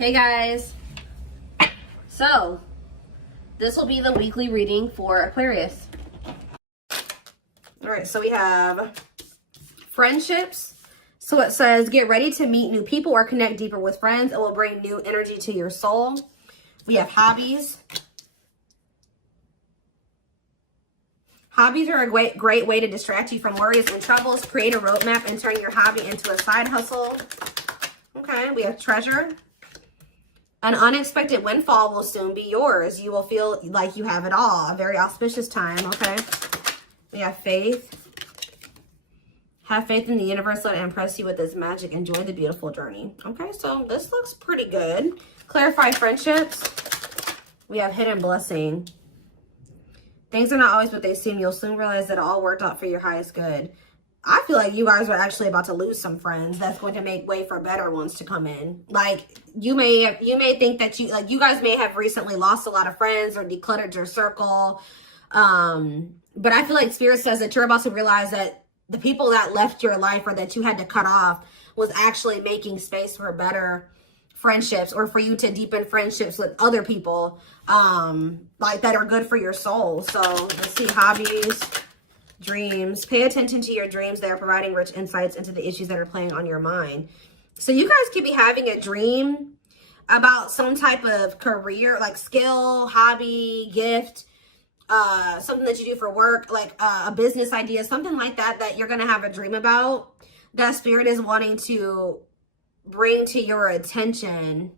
Hey guys, so this will be the weekly reading for Aquarius. All right, so we have friendships. So it says, get ready to meet new people or connect deeper with friends. It will bring new energy to your soul. We have hobbies. Hobbies are a great way to distract you from worries and troubles. Create a roadmap and turn your hobby into a side hustle. Okay, we have treasure. An unexpected windfall will soon be yours. You will feel like you have it all. A very auspicious time, okay? We have faith. Have faith in the universe. Let it impress you with its magic. Enjoy the beautiful journey. Okay, so this looks pretty good. Clarify friendships. We have hidden blessing. Things are not always what they seem. You'll soon realize that it all worked out for your highest good. I feel like you guys are actually about to lose some friends. That's going to make way for better ones to come in. Like you may think that you guys may have recently lost a lot of friends or decluttered your circle. But I feel like Spirit says that you're about to realize that the people that left your life or that you had to cut off was actually making space for better friendships, or for you to deepen friendships with other people like that are good for your soul. So let's see, hobbies. Dreams. Pay attention to your dreams. They are providing rich insights into the issues that are playing on your mind. So you guys could be having a dream about some type of career, like skill, hobby, gift, something that you do for work, like a business idea, something like that, that you're going to have a dream about, that Spirit is wanting to bring to your attention.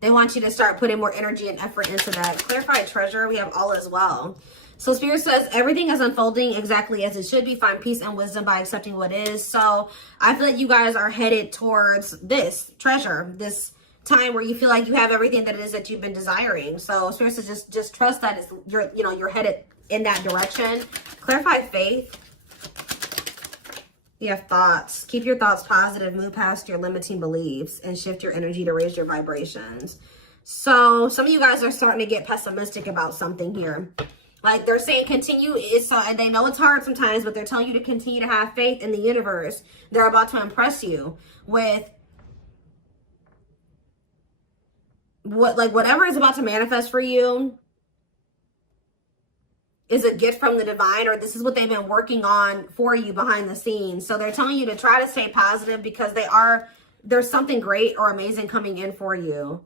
They want you to start putting more energy and effort into that. Clarify treasure. We have all as well. So Spirit says everything is unfolding exactly as it should be. Find peace and wisdom by accepting what is. So I feel like you guys are headed towards this treasure, this time where you feel like you have everything that it is that you've been desiring. So Spirit says just trust that you're headed in that direction. Clarify faith. You have thoughts. Keep your thoughts positive. Move past your limiting beliefs and shift your energy to raise your vibrations. So some of you guys are starting to get pessimistic about something here. Like they're saying continue, and they know it's hard sometimes, but they're telling you to continue to have faith in the universe. They're about to impress you with whatever is about to manifest for you is a gift from the divine, or this is what they've been working on for you behind the scenes. So they're telling you to try to stay positive because there's something great or amazing coming in for you.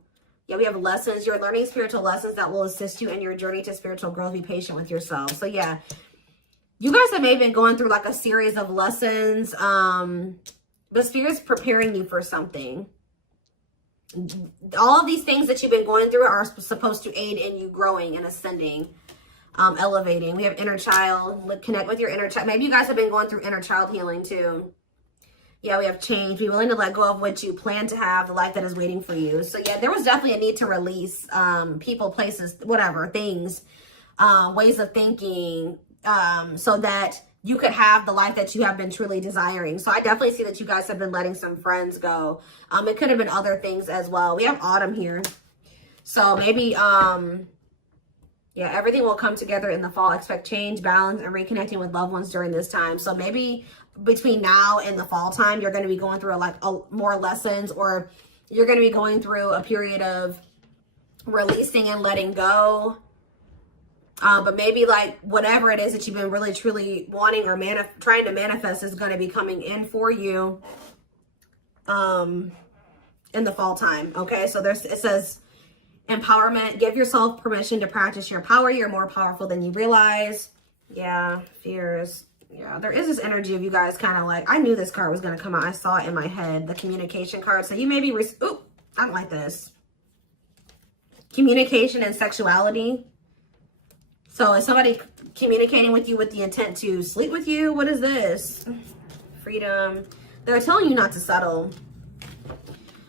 Yeah, we have lessons. You're learning spiritual lessons that will assist you in your journey to spiritual growth. Be patient with yourself. So yeah, you guys have maybe been going through like a series of lessons. But Spirit's preparing you for something. All of these things that you've been going through are supposed to aid in you growing and ascending, elevating. We have inner child. Connect with your inner child. Maybe you guys have been going through inner child healing too. Yeah, we have change. Be willing to let go of what you plan to have, the life that is waiting for you. So yeah, there was definitely a need to release people, places, whatever, things, ways of thinking, so that you could have the life that you have been truly desiring. So I definitely see that you guys have been letting some friends go. It could have been other things as well. We have autumn here. So maybe, yeah, everything will come together in the fall. Expect change, balance, and reconnecting with loved ones during this time. So maybe between now and the fall time, you're going to be going through more lessons, or you're going to be going through a period of releasing and letting go. But maybe like whatever it is that you've been really truly wanting or trying to manifest is going to be coming in for you in the fall time. Okay, so it says empowerment. Give yourself permission to practice your power. You're more powerful than you realize. Yeah, fears. Yeah, there is this energy of you guys kind of like, I knew this card was going to come out. I saw it in my head, the communication card. So you may be, ooh, I don't like this. Communication and sexuality. So is somebody communicating with you with the intent to sleep with you? What is this? Freedom. They're telling you not to settle.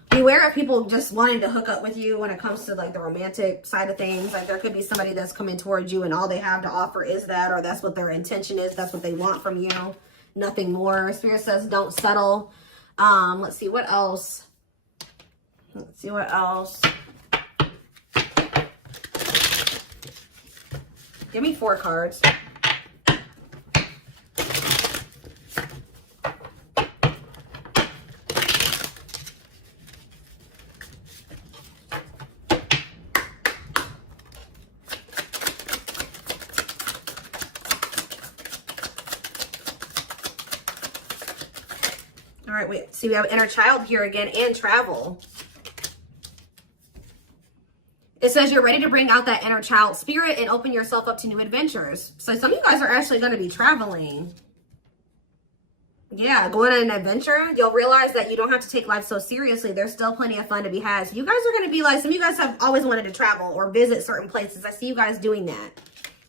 Beware of people just wanting to hook up with you when it comes to like the romantic side of things. Like there could be somebody that's coming towards you and all they have to offer is that, or that's what their intention is. That's what they want from you. Nothing more. Spirit says don't settle. Let's see what else. Let's see what else. Give me 4 cards. right, wait. See, we have inner child here again and travel. It says you're ready to bring out that inner child spirit and open yourself up to new adventures. So some of you guys are actually going to be traveling. Yeah, going on an adventure. You'll realize that you don't have to take life so seriously. There's still plenty of fun to be had. So you guys are going to be like, some of you guys have always wanted to travel or visit certain places. I see you guys doing that.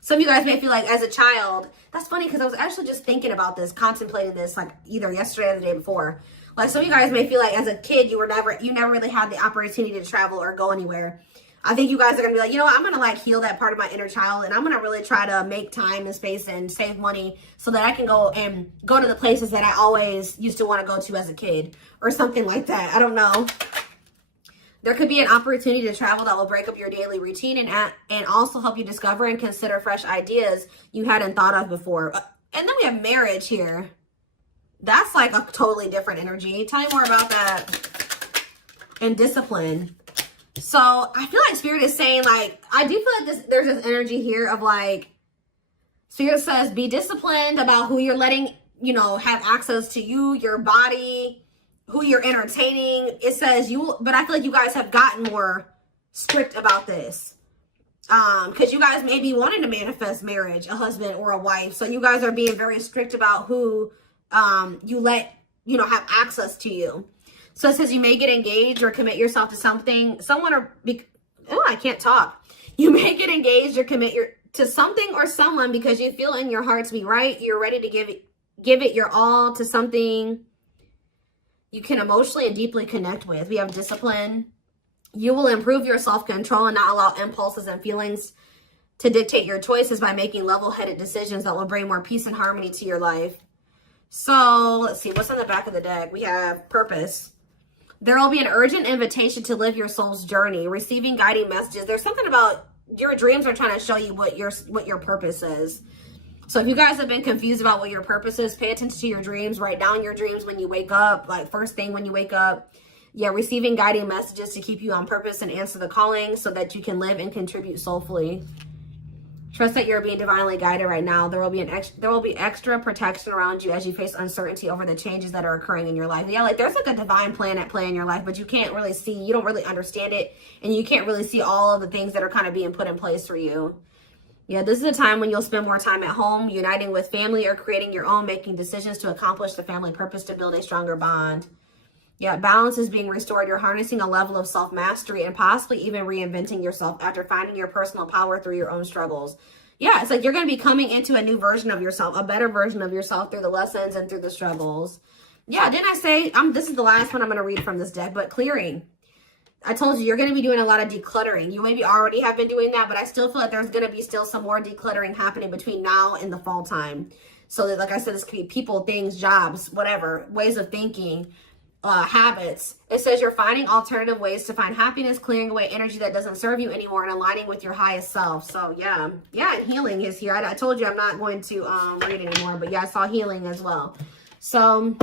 Some of you guys may feel like as a child, that's funny because I was actually just thinking about this, contemplating this like either yesterday or the day before. Like some of you guys may feel like as a kid, you never really had the opportunity to travel or go anywhere. I think you guys are going to be like, you know what, I'm going to like heal that part of my inner child and I'm going to really try to make time and space and save money so that I can go to the places that I always used to want to go to as a kid or something like that. I don't know. There could be an opportunity to travel that will break up your daily routine and also help you discover and consider fresh ideas you hadn't thought of before. And then we have marriage here. That's like a totally different energy. Tell me more about that. And discipline. So I feel like Spirit is saying, like, I do feel like there's this energy here of like, Spirit says, be disciplined about who you're letting, you know, have access to you, your body, who you're entertaining. It says but I feel like you guys have gotten more strict about this. Because you guys may be wanting to manifest marriage, a husband or a wife. So you guys are being very strict about who you let, you know, have access to you. So it says you may get engaged or commit yourself to something, I can't talk. You may get engaged or commit to something or someone because you feel in your heart to be right. You're ready to give it your all to something you can emotionally and deeply connect with. We have discipline. You will improve your self-control and not allow impulses and feelings to dictate your choices by making level-headed decisions that will bring more peace and harmony to your life. So let's see, what's on the back of the deck? We have purpose. There will be an urgent invitation to live your soul's journey, receiving guiding messages. There's something about your dreams are trying to show you what your purpose is. So if you guys have been confused about what your purpose is, pay attention to your dreams. Write down your dreams when you wake up, like first thing when you wake up. Yeah, receiving guiding messages to keep you on purpose and answer the calling so that you can live and contribute soulfully. Trust that you're being divinely guided right now. There will be extra protection around you as you face uncertainty over the changes that are occurring in your life. Yeah, like there's like a divine plan at play in your life, but you can't really see, you don't really understand it, and you can't really see all of the things that are kind of being put in place for you. Yeah, this is a time when you'll spend more time at home, uniting with family or creating your own, making decisions to accomplish the family purpose to build a stronger bond. Yeah, balance is being restored. You're harnessing a level of self-mastery and possibly even reinventing yourself after finding your personal power through your own struggles. Yeah, it's like you're going to be coming into a new version of yourself, a better version of yourself through the lessons and through the struggles. Yeah, didn't I say, this is the last one I'm going to read from this deck, but clearing. I told you, you're going to be doing a lot of decluttering. You maybe already have been doing that, but I still feel like there's going to be still some more decluttering happening between now and the fall time. So that, like I said, this could be people, things, jobs, whatever, ways of thinking, habits. It says you're finding alternative ways to find happiness, clearing away energy that doesn't serve you anymore, and aligning with your highest self. So yeah, and healing is here. I told you I'm not going to read anymore, but yeah, I saw healing as well. So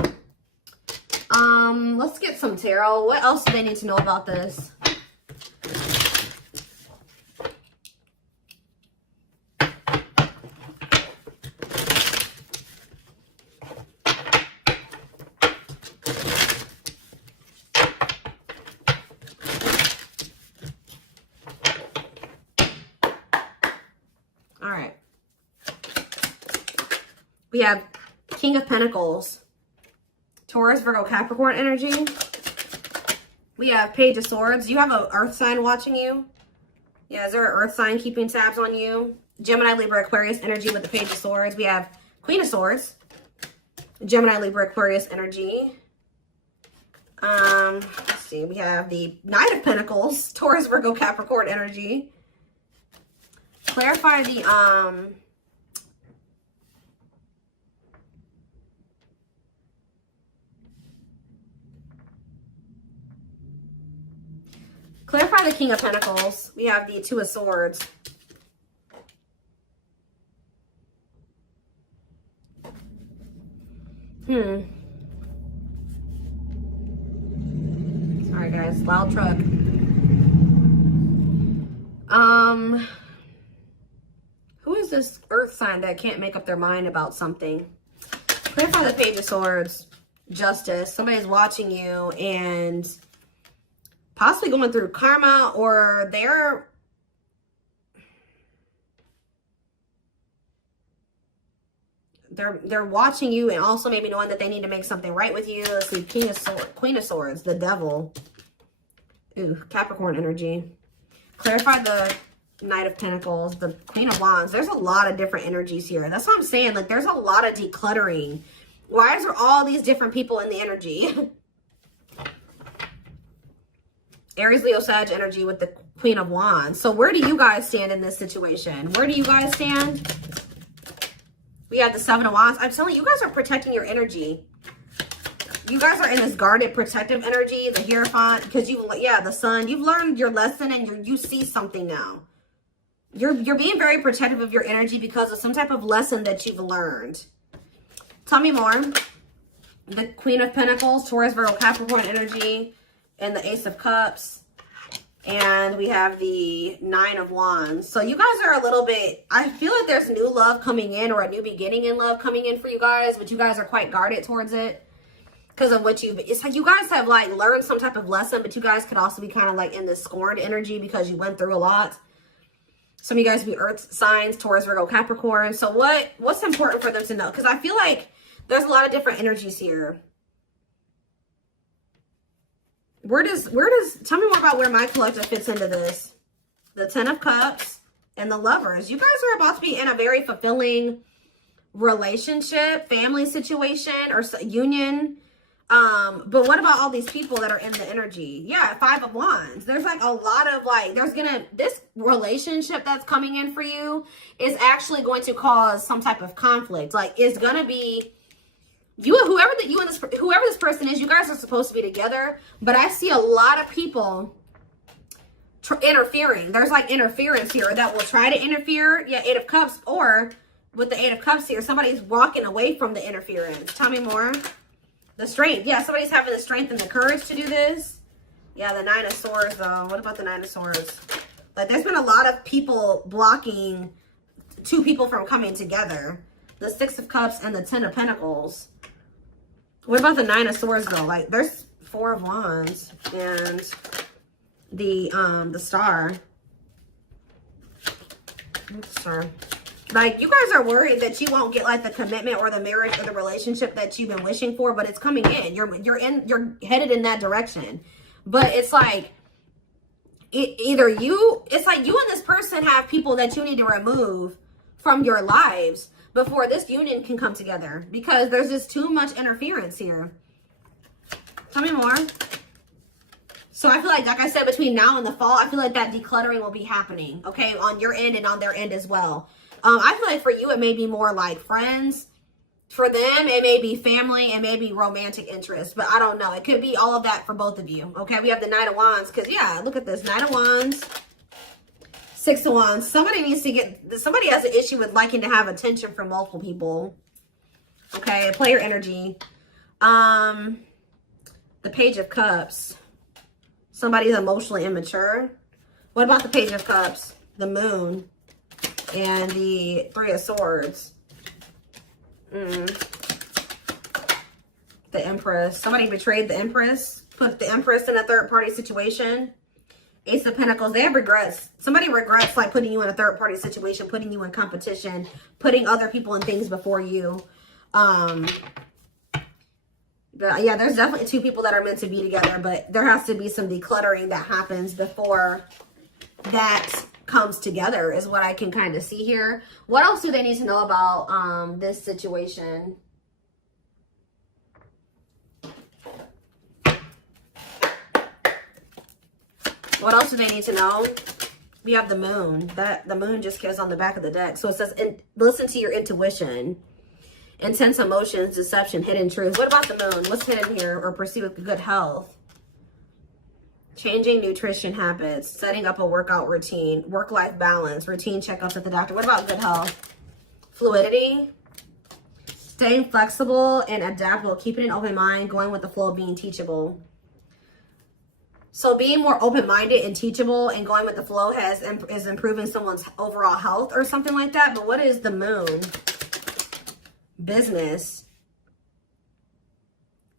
let's get some tarot. What else do they need to know about this? We have King of Pentacles, Taurus, Virgo, Capricorn energy. We have Page of Swords. You have an earth sign watching you. Yeah, is there an earth sign keeping tabs on you? Gemini, Libra, Aquarius energy with the Page of Swords. We have Queen of Swords, Gemini, Libra, Aquarius energy. Let's see. We have the Knight of Pentacles, Taurus, Virgo, Capricorn energy. Clarify the clarify the King of Pentacles. We have the Two of Swords. Sorry guys, loud truck. Who is this earth sign that can't make up their mind about something? Clarify the Page of Swords. Justice. Somebody's watching you and possibly going through karma, or they're watching you and also maybe knowing that they need to make something right with you. Let's see, Queen of Swords, the Devil. Ooh, Capricorn energy. Clarify the Knight of Pentacles, the Queen of Wands. There's a lot of different energies here. That's what I'm saying. Like, there's a lot of decluttering. Why is there all these different people in the energy? Aries, Leo, Sag energy with the Queen of Wands. So where do you guys stand in this situation? Where do you guys stand? We have the Seven of Wands. I'm telling you, you guys are protecting your energy. You guys are in this guarded, protective energy. The Hierophant, because the Sun. You've learned your lesson and you see something now. You're being very protective of your energy because of some type of lesson that you've learned. Tell me more. The Queen of Pentacles, Taurus, Virgo, Capricorn energy, and the Ace of Cups. And we have the Nine of Wands. So you guys are a little bit, I feel like there's new love coming in, or a new beginning in love coming in for you guys, but you guys are quite guarded towards it because of what it's like you guys have like learned some type of lesson, but you guys could also be kind of like in this scorned energy because you went through a lot. Some of you guys be earth signs, Taurus, Virgo, Capricorn. So what's important for them to know? Because I feel like there's a lot of different energies here. Where does, tell me more about where my collective fits into this. The Ten of Cups and the Lovers. You guys are about to be in a very fulfilling relationship, family situation, or union. But what about all these people that are in the energy? Yeah, Five of Wands. There's like a lot of like, this relationship that's coming in for you is actually going to cause some type of conflict. Like, it's going to be, whoever this person is, you guys are supposed to be together, but I see a lot of people interfering. There's like interference here that will try to interfere. Yeah, Eight of Cups, or with the Eight of Cups here, somebody's walking away from the interference. Tell me more. The strength. Yeah, somebody's having the strength and the courage to do this. Yeah, the Nine of Swords, though. What about the Nine of Swords? Like, there's been a lot of people blocking two people from coming together. The Six of Cups and the Ten of Pentacles. What about the Nine of Swords, though? Like, there's Four of Wands and the Star. Star. Like, you guys are worried that you won't get like the commitment or the marriage or the relationship that you've been wishing for, but it's coming in. You're headed in that direction. But it's like it's like you and this person have people that you need to remove from your lives before this union can come together, because there's just too much interference here. Tell me more. So I feel like I said, between now and the fall, I feel like that decluttering will be happening, okay, on your end and on their end as well. I feel like for you, it may be more like friends. For them, it may be family, and maybe romantic interest, but I don't know. It could be all of that for both of you, okay? We have the Knight of Wands, because, yeah, look at this. Knight of Wands, Six of Wands. Somebody has an issue with liking to have attention from multiple people, okay? Player energy. The Page of Cups. Somebody's emotionally immature. What about the Page of Cups? The Moon. And the Three of Swords. The Empress. Somebody betrayed the Empress. Put the Empress in a third-party situation. Ace of Pentacles. They have regrets. Somebody regrets like putting you in a third-party situation, putting you in competition, putting other people and things before you. But yeah, there's definitely two people that are meant to be together, but there has to be some decluttering that happens before that comes together, is what I can kind of see here. What else do they need to know about this situation? What else do they need to know? We have the Moon. The Moon just goes on the back of the deck. So it says, listen to your intuition. Intense emotions, deception, hidden truth. What about the Moon? What's hidden here? Or pursue with good health? Changing nutrition habits, setting up a workout routine, work-life balance, routine checkups at the doctor. What about good health? Fluidity, staying flexible and adaptable, keeping an open mind, going with the flow, being teachable. So being more open-minded and teachable and going with the flow is improving someone's overall health or something like that. But what is the Moon? Business.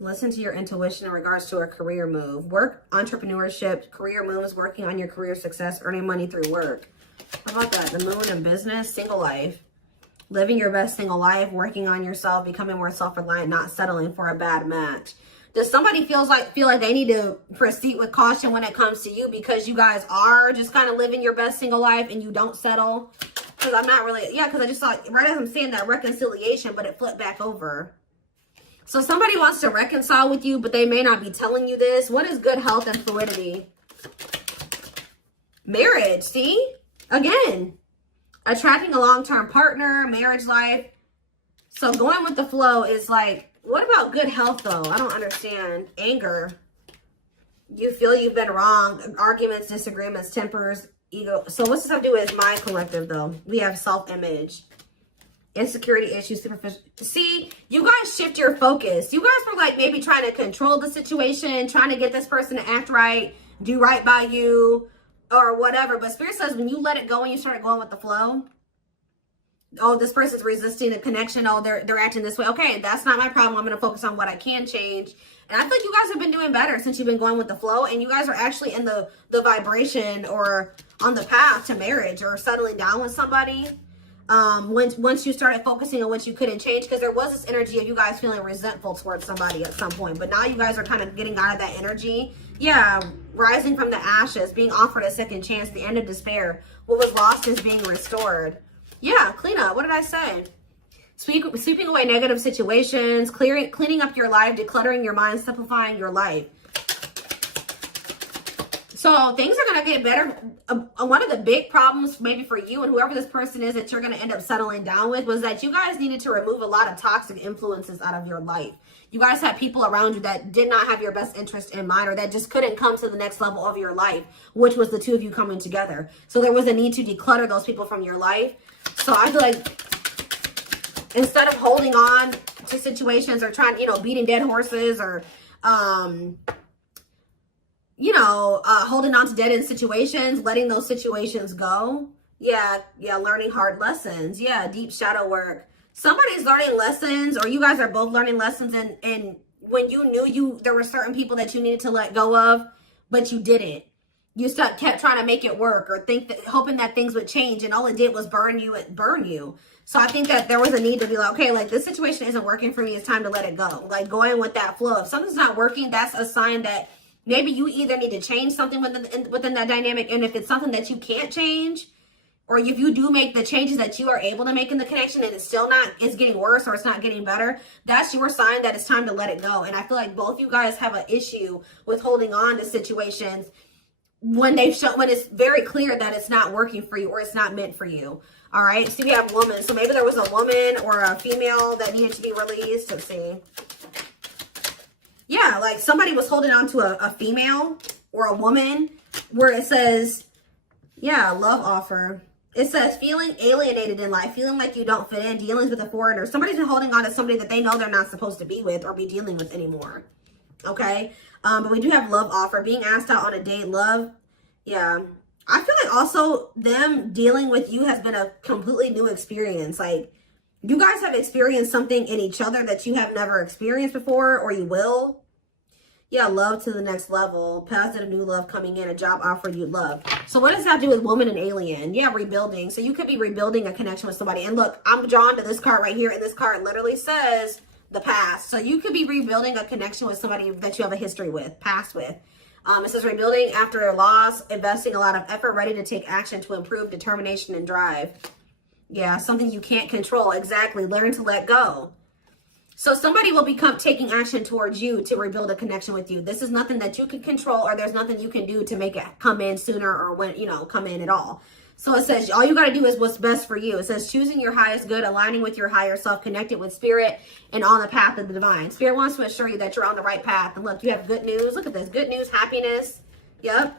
Listen to your intuition in regards to a career move. Work, entrepreneurship, career moves, working on your career success, earning money through work. How about that? The moon and business, single life. Living your best single life, working on yourself, becoming more self-reliant, not settling for a bad match. Does somebody feel like they need to proceed with caution when it comes to you because you guys are just kind of living your best single life and you don't settle? Because I'm not really, yeah, because I just saw, right as I'm saying that, reconciliation, but it flipped back over. So somebody wants to reconcile with you, but they may not be telling you this. What is good health and fluidity? Marriage, see? Again, attracting a long-term partner, marriage life. So going with the flow is like, what about good health though? I don't understand. Anger. You feel you've been wrong. Arguments, disagreements, tempers, ego. So what's this have to do with my collective though? We have self-image. Insecurity issues, superficial. See, you guys shift your focus. You guys were like maybe trying to control the situation, trying to get this person to act right, do right by you, or whatever. But Spirit says when you let it go and you start going with the flow, oh, this person's resisting the connection. Oh, they're acting this way. Okay, that's not my problem. I'm going to focus on what I can change. And I think you guys have been doing better since you've been going with the flow. And you guys are actually in the vibration or on the path to marriage or settling down with somebody. Once you started focusing on what you couldn't change, because there was this energy of you guys feeling resentful towards somebody at some point, but now you guys are kind of getting out of that energy. Yeah, rising from the ashes, being offered a second chance, the end of despair. What was lost is being restored. Yeah, clean up. What did I say? Sweeping away negative situations, cleaning up your life, decluttering your mind, simplifying your life. So things are going to get better. One of the big problems maybe for you and whoever this person is that you're going to end up settling down with was that you guys needed to remove a lot of toxic influences out of your life. You guys had people around you that did not have your best interest in mind or that just couldn't come to the next level of your life, which was the two of you coming together. So there was a need to declutter those people from your life. So I feel like instead of holding on to situations or trying, beating dead horses or, holding on to dead end situations, letting those situations go. Yeah, learning hard lessons. Yeah, deep shadow work. Somebody's learning lessons, or you guys are both learning lessons, and when you knew there were certain people that you needed to let go of, but you didn't. You kept trying to make it work or hoping that things would change, and all it did was burn you. So I think that there was a need to be like, okay, like this situation isn't working for me. It's time to let it go. Like going with that flow. If something's not working, that's a sign that maybe you either need to change something within that dynamic. And if it's something that you can't change, or if you do make the changes that you are able to make in the connection and it's getting worse or it's not getting better, that's your sign that it's time to let it go. And I feel like both you guys have an issue with holding on to situations when it's very clear that it's not working for you or it's not meant for you. All right. So we have woman. So maybe there was a woman or a female that needed to be released. Let's see. Yeah, like somebody was holding on to a female or a woman where it says, yeah, love offer. It says feeling alienated in life, feeling like you don't fit in, dealings with a foreigner. Somebody's been holding on to somebody that they know they're not supposed to be with or be dealing with anymore. Okay. But we do have love offer, being asked out on a date, love. Yeah. I feel like also them dealing with you has been a completely new experience. Like you guys have experienced something in each other that you have never experienced before, or you will. Yeah, love to the next level. Positive new love coming in, a job offer you love. So what does that do with woman and alien? Yeah, rebuilding. So you could be rebuilding a connection with somebody. And look, I'm drawn to this card right here. And this card literally says the past. So you could be rebuilding a connection with somebody that you have a history with, past with. It says rebuilding after a loss, investing a lot of effort, ready to take action to improve, determination and drive. Yeah, something you can't control. Exactly. Learn to let go. So somebody will become taking action towards you to rebuild a connection with you. This is nothing that you can control, or there's nothing you can do to make it come in sooner or when, come in at all. So it says all you got to do is what's best for you. It says choosing your highest good, aligning with your higher self, connected with spirit, and on the path of the divine. Spirit wants to assure you that you're on the right path. And look, you have good news. Look at this. Good news, happiness. Yep.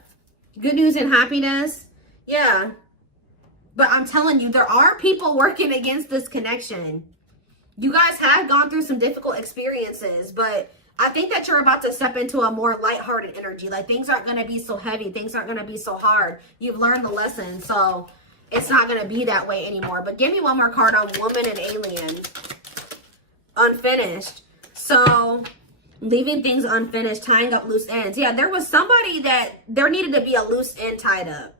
Good news and happiness. Yeah. But I'm telling you, there are people working against this connection. You guys have gone through some difficult experiences, but I think that you're about to step into a more lighthearted energy. Like things aren't going to be so heavy. Things aren't going to be so hard. You've learned the lesson, so it's not going to be that way anymore. But give me one more card on woman and alien. Unfinished. So leaving things unfinished, tying up loose ends. Yeah, there was somebody that there needed to be a loose end tied up.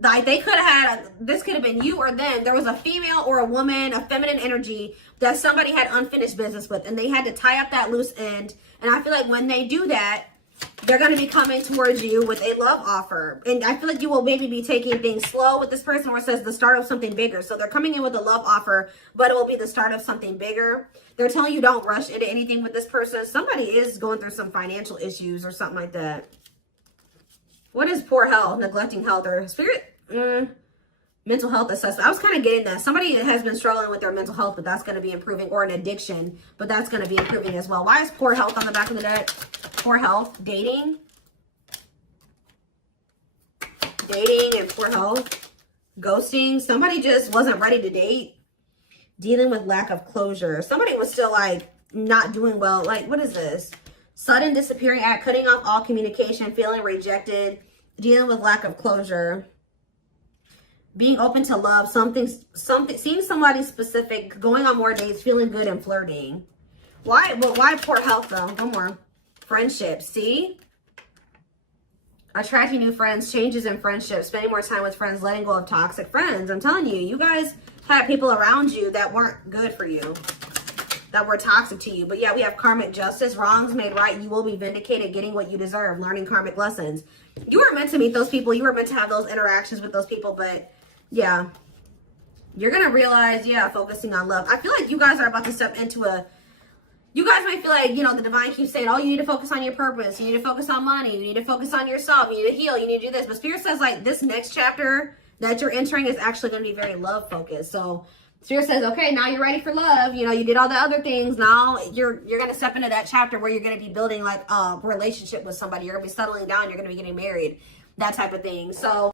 Like they could have had, this could have been you or them. There was a female or a woman, a feminine energy that somebody had unfinished business with, and they had to tie up that loose end. And I feel like when they do that, they're going to be coming towards you with a love offer. And I feel like you will maybe be taking things slow with this person, where it says the start of something bigger. So they're coming in with a love offer, but it will be the start of something bigger. They're telling you don't rush into anything with this person. Somebody is going through some financial issues or something like that. What is poor health, neglecting health, or spirit? Mental health assessment. I was kind of getting that. Somebody has been struggling with their mental health, but that's going to be improving, or an addiction, but that's going to be improving as well. Why is poor health on the back of the deck? Poor health, dating and poor health, ghosting. Somebody just wasn't ready to date, dealing with lack of closure. Somebody was still like not doing well. Like, what is this? Sudden disappearing act, cutting off all communication, feeling rejected, dealing with lack of closure, being open to love, something, seeing somebody specific, going on more dates, feeling good, and flirting. Why poor health though? One more. Friendships. See? Attracting new friends, changes in friendships, spending more time with friends, letting go of toxic friends. I'm telling you, you guys had people around you that weren't good for you, that were toxic to you. But yeah, we have karmic justice, wrongs made right. You will be vindicated, getting what you deserve, learning karmic lessons. You were meant to meet those people. You were meant to have those interactions with those people. But yeah, you're going to realize, yeah, focusing on love. I feel like you guys are about to step into a, you guys might feel like, you know, the divine keeps saying, oh, you need to focus on your purpose. You need to focus on money. You need to focus on yourself. You need to heal. You need to do this. But Spirit says, like, this next chapter that you're entering is actually going to be very love focused. So Spirit says, okay, now you're ready for love. You know, you did all the other things. Now you're going to step into that chapter where you're going to be building like a relationship with somebody. You're going to be settling down. You're going to be getting married, that type of thing. So